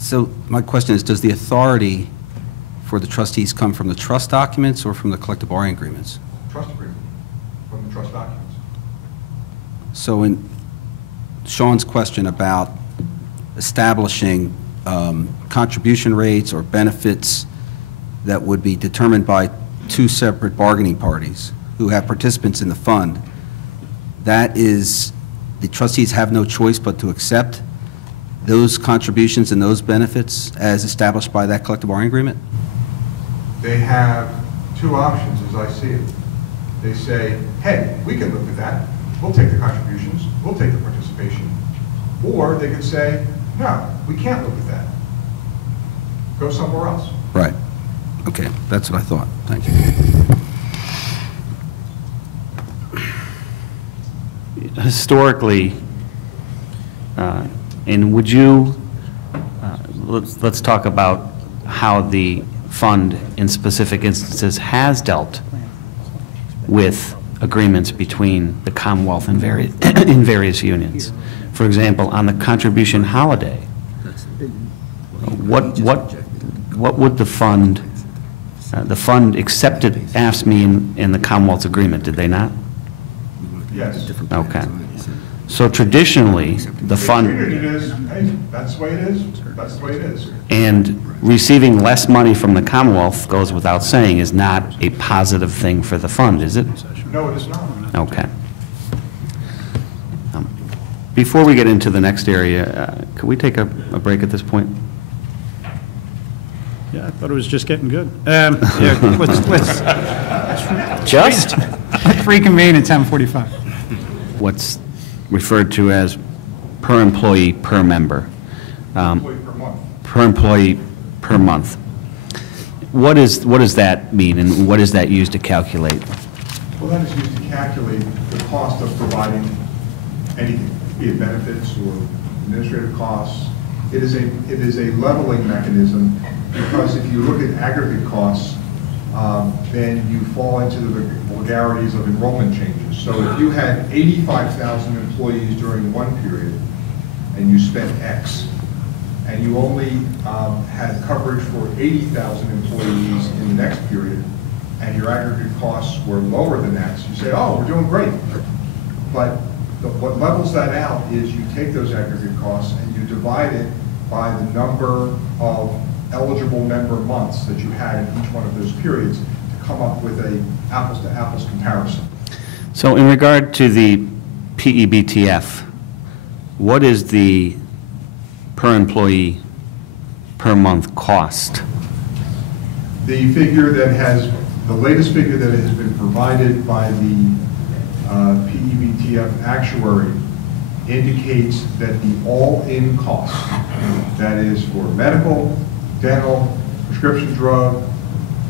So my question is, does the authority for the trustees come from the trust documents or from the collective bargaining agreements? Trust agreement from the trust documents. So in Sean's question about establishing contribution rates or benefits that would be determined by two separate bargaining parties who have participants in the fund, that is, the trustees have no choice but to accept those contributions and those benefits as established by that collective bargaining agreement? They have two options as I see it. They say, hey, we can live with that. We'll take the contributions. We'll take the participation. Or they could say, no, we can't live with that. Go somewhere else. Right. Okay, that's what I thought. Thank you. Historically, and would you, let's talk about how the fund in specific instances has dealt with agreements between the Commonwealth and in various unions. For example, on the contribution holiday, what would the fund accepted AFSCME in the Commonwealth's agreement, did they not? Yes. Okay. So traditionally, the fund... It is, hey, that's the way it is. That's the way it is. And receiving less money from the Commonwealth, goes without saying, is not a positive thing for the fund, is it? No, it is not. Okay. Before we get into the next area, could we take a break at this point? Yeah, I thought it was just getting good. Yeah, let's Just? reconvene at 10:45. What's referred to as per employee per member. Employee per month. Per employee per month. What does that mean, and what is that used to calculate? Well, that is used to calculate the cost of providing anything, be it benefits or administrative costs. It is a leveling mechanism, because if you look at aggregate costs, then you fall into the vulgarities of enrollment changes. So if you had 85,000 employees during one period and you spent X, and you only had coverage for 80,000 employees in the next period, and your aggregate costs were lower than X, you say, oh, we're doing great. But what levels that out is you take those aggregate costs and you divide it by the number of eligible member months that you had in each one of those periods to come up with a apples-to-apples comparison. So in regard to the PEBTF, what is the per employee per month cost? The figure that has, the latest figure that has been provided by the PEBTF actuary indicates that the all-in cost, that is for medical, dental, prescription drug,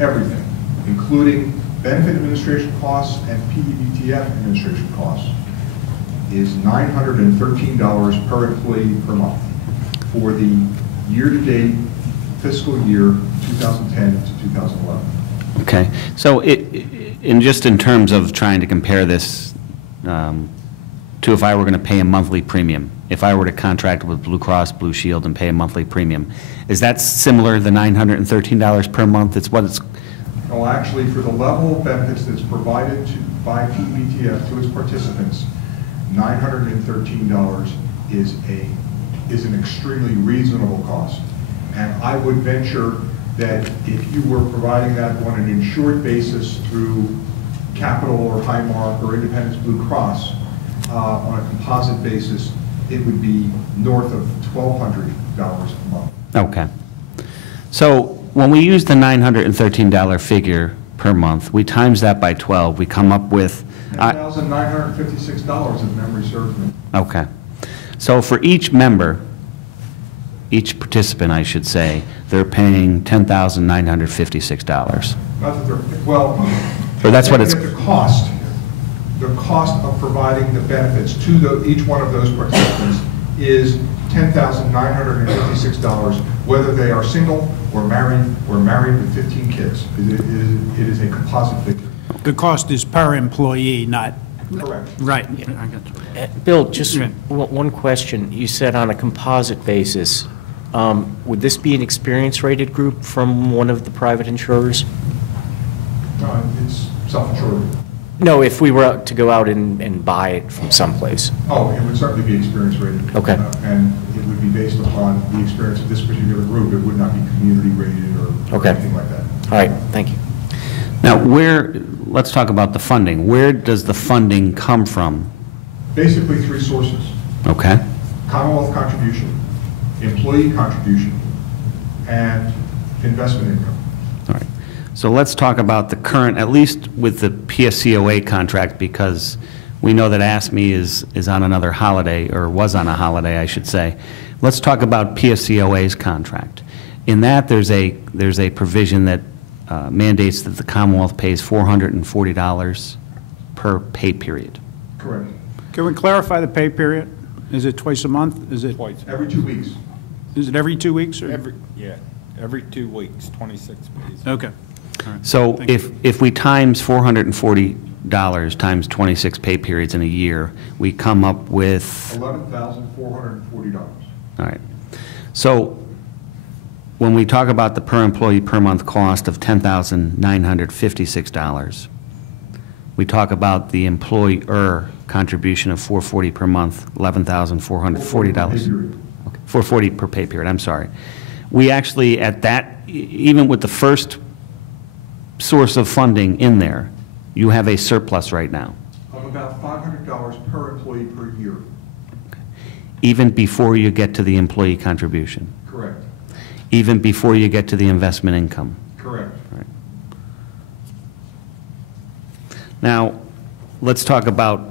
everything, including benefit administration costs and PEBTF administration costs, is $913 per employee per month for the year-to-date fiscal year 2010 to 2011. Okay, so just in terms of trying to compare this to if I were going to pay a monthly premium, if I were to contract with Blue Cross Blue Shield and pay a monthly premium, is that similar, the $913 per month? It's what it's... Well, actually, for the level of benefits that's provided by PEBTF to its participants, $913 is an extremely reasonable cost. And I would venture that if you were providing that on an insured basis through Capital or Highmark or Independence Blue Cross on a composite basis, it would be north of $1,200 a month. Okay. So when we use the $913 figure per month, we times that by 12, we come up with... $10,956 if memory serves me. Okay. So for each member, each participant, I should say, they're paying $10,956. Not that they're, well, but that's what it's... The cost of providing the benefits to each one of those participants is $10,956, whether they are single or married with 15 kids. It is a composite figure. The cost is per employee, not... Correct. Right. Yeah, I got you. Bill, just one question. You said on a composite basis, Would this be an experience-rated group from one of the private insurers? No, it's self-insured. No, if we were to go out and buy it from someplace. Oh, it would certainly be experience rated. Okay. And it would be based upon the experience of this particular group. It would not be community rated or Okay. anything like that. All right, thank you. Now, let's talk about the funding. Where does the funding come from? Basically, three sources: Okay? Commonwealth contribution, employee contribution, and investment income. All right. So let's talk about the current, at least with the PSCOA contract, because we know that ASME is on another holiday, or was on a holiday, I should say. Let's talk about PSCOA's contract. In that, there's a provision that mandates that the Commonwealth pays $440 per pay period. Correct. Can we clarify the pay period? Is it twice a month? Is it, Twice. Every 2 weeks. is it every 2 weeks? Or? Every 2 weeks, 26 days. Okay. All right. So Thank you. if we times $440 times 26 pay periods in a year, we come up with, $11,440. all right. So when we talk about the per employee per month cost of $10,956, we talk about the employer contribution of $440 per month, $11,440. Okay, $440 per pay period, I'm sorry. We actually, at that, even with the first source of funding in there, you have a surplus right now, Of about $500 per employee per year. even before you get to the employee contribution, Correct. even before you get to the investment income. Correct. Now, let's talk about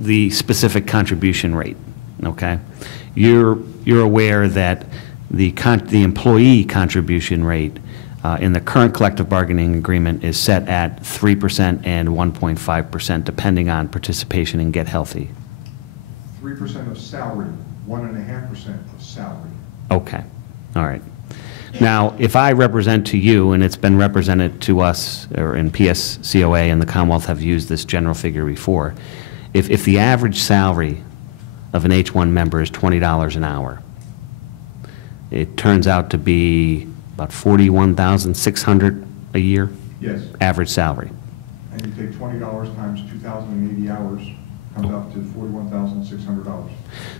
the specific contribution rate, okay? You're aware that the employee contribution rate in the current collective bargaining agreement is set at 3% and 1.5%, depending on participation in Get Healthy. 3% of salary, 1.5% of salary. Okay, all right. Now, if I represent to you, and it's been represented to us, or in PSCOA and the Commonwealth have used this general figure before, if the average salary of an H-1 member is $20 an hour, it turns out to be about $41,600 a year, Yes. average salary. And you take $20 times 2,080 hours, comes up to $41,600.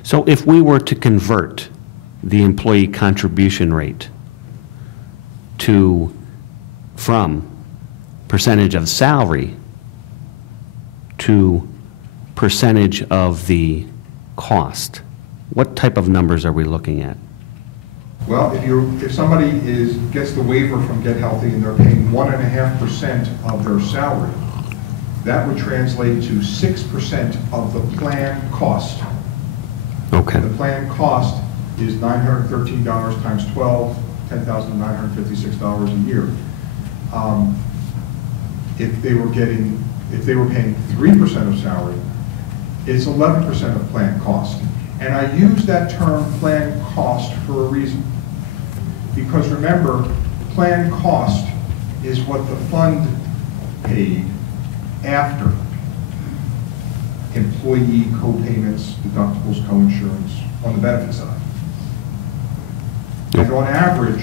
So if we were to convert the employee contribution rate from percentage of salary to percentage of the cost, what type of numbers are we looking at? Well, if somebody gets the waiver from Get Healthy and they're paying 1.5% of their salary, that would translate to 6% of the plan cost. Okay. The plan cost is $913 times 12, $10,956 a year. If they were paying 3% of salary, it's 11% of plan cost. And I use that term plan cost for a reason. Because remember, plan cost is what the fund paid after employee co-payments, deductibles, co-insurance on the benefit side. And on average,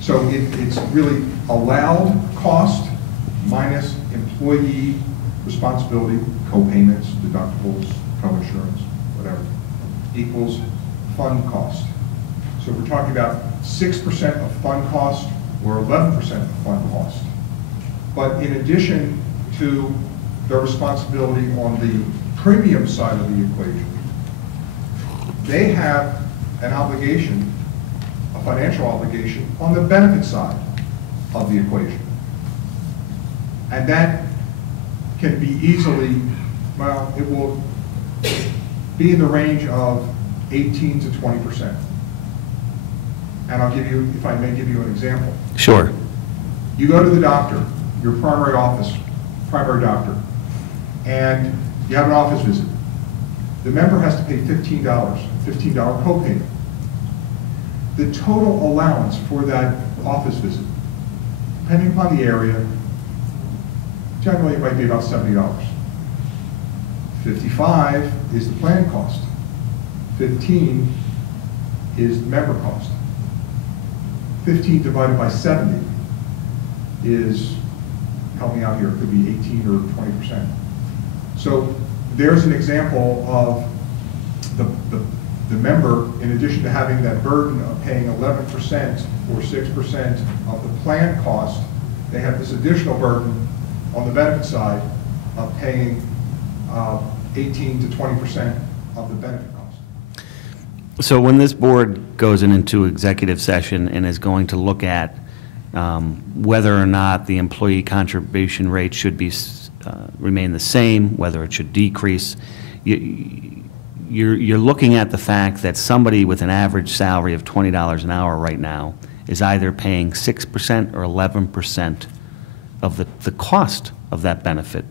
so it's really allowed cost minus employee responsibility, co-payments, deductibles, co-insurance, whatever, equals fund cost. So we're talking about 6% of fund cost or 11% of fund cost. But in addition to their responsibility on the premium side of the equation, they have an obligation, a financial obligation, on the benefit side of the equation. And that can be easily, well, it will be in the range of 18 to 20%. And I'll give you, if I may give you an example. Sure. You go to the doctor, your primary doctor, and you have an office visit. The member has to pay $15 copayment. The total allowance for that office visit, depending upon the area, generally it might be about $70. 55 is the plan cost. 15 is the member cost. 15 divided by 70 is, help me out here, it could be 18 or 20%. So there's an example of the member, in addition to having that burden of paying 11% or 6% of the plan cost, they have this additional burden on the benefit side of paying 18 to 20% of the benefit cost. So when this board goes into executive session and is going to look at whether or not the employee contribution rate should be remain the same, whether it should decrease, you're looking at the fact that somebody with an average salary of $20 an hour right now is either paying 6% or 11% of the cost of that benefit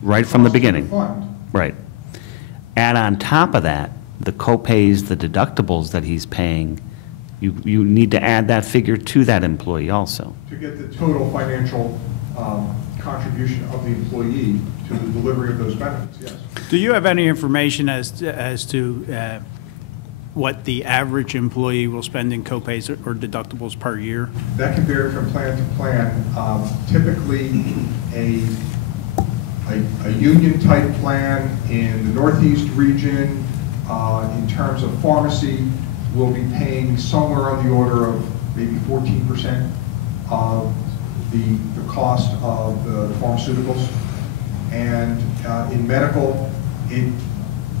right from the beginning. Right. Add on top of that the co-pays, the deductibles that he's paying. You need to add that figure to that employee also. To get the total financial contribution of the employee to the delivery of those benefits, yes. Do you have any information as to what the average employee will spend in co-pays or deductibles per year? That can vary from plan to plan. Typically, a union-type plan in the Northeast region, in terms of pharmacy, will be paying somewhere on the order of maybe 14% of the cost of the pharmaceuticals. And in medical, it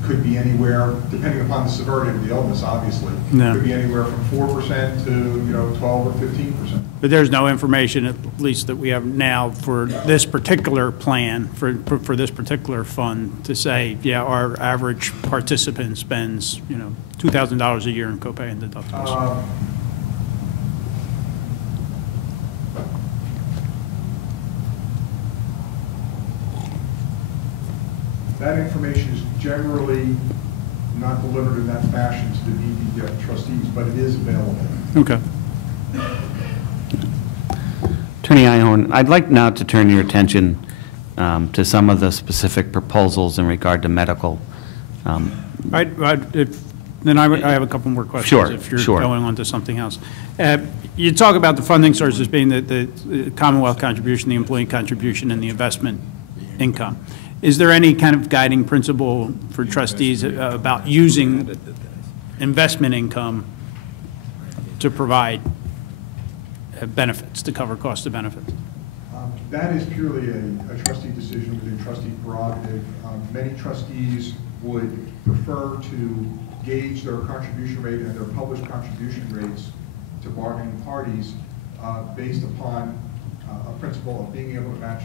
could be anywhere, depending upon the severity of the illness, obviously. No. It could be anywhere from 4% to 12 or 15%. But there's no information, at least that we have now, for this particular plan, for this particular fund, to say, yeah, our average participant spends, $2,000 a year in copay and deductibles. That information is generally not delivered in that fashion to the BPDF trustees, but it is available. Okay. Attorney Ihorn, I'd like now to turn your attention to some of the specific proposals in regard to medical. I have a couple more questions. Sure, if you're sure. going on to something else. You talk about the funding sources being the Commonwealth contribution, the employee contribution, and the investment income. Is there any kind of guiding principle for trustees about using investment income to provide benefits, to cover cost of benefits? That is purely a trustee decision within trustee prerogative. Many trustees would prefer to gauge their contribution rate and their published contribution rates to bargaining parties based upon a principle of being able to match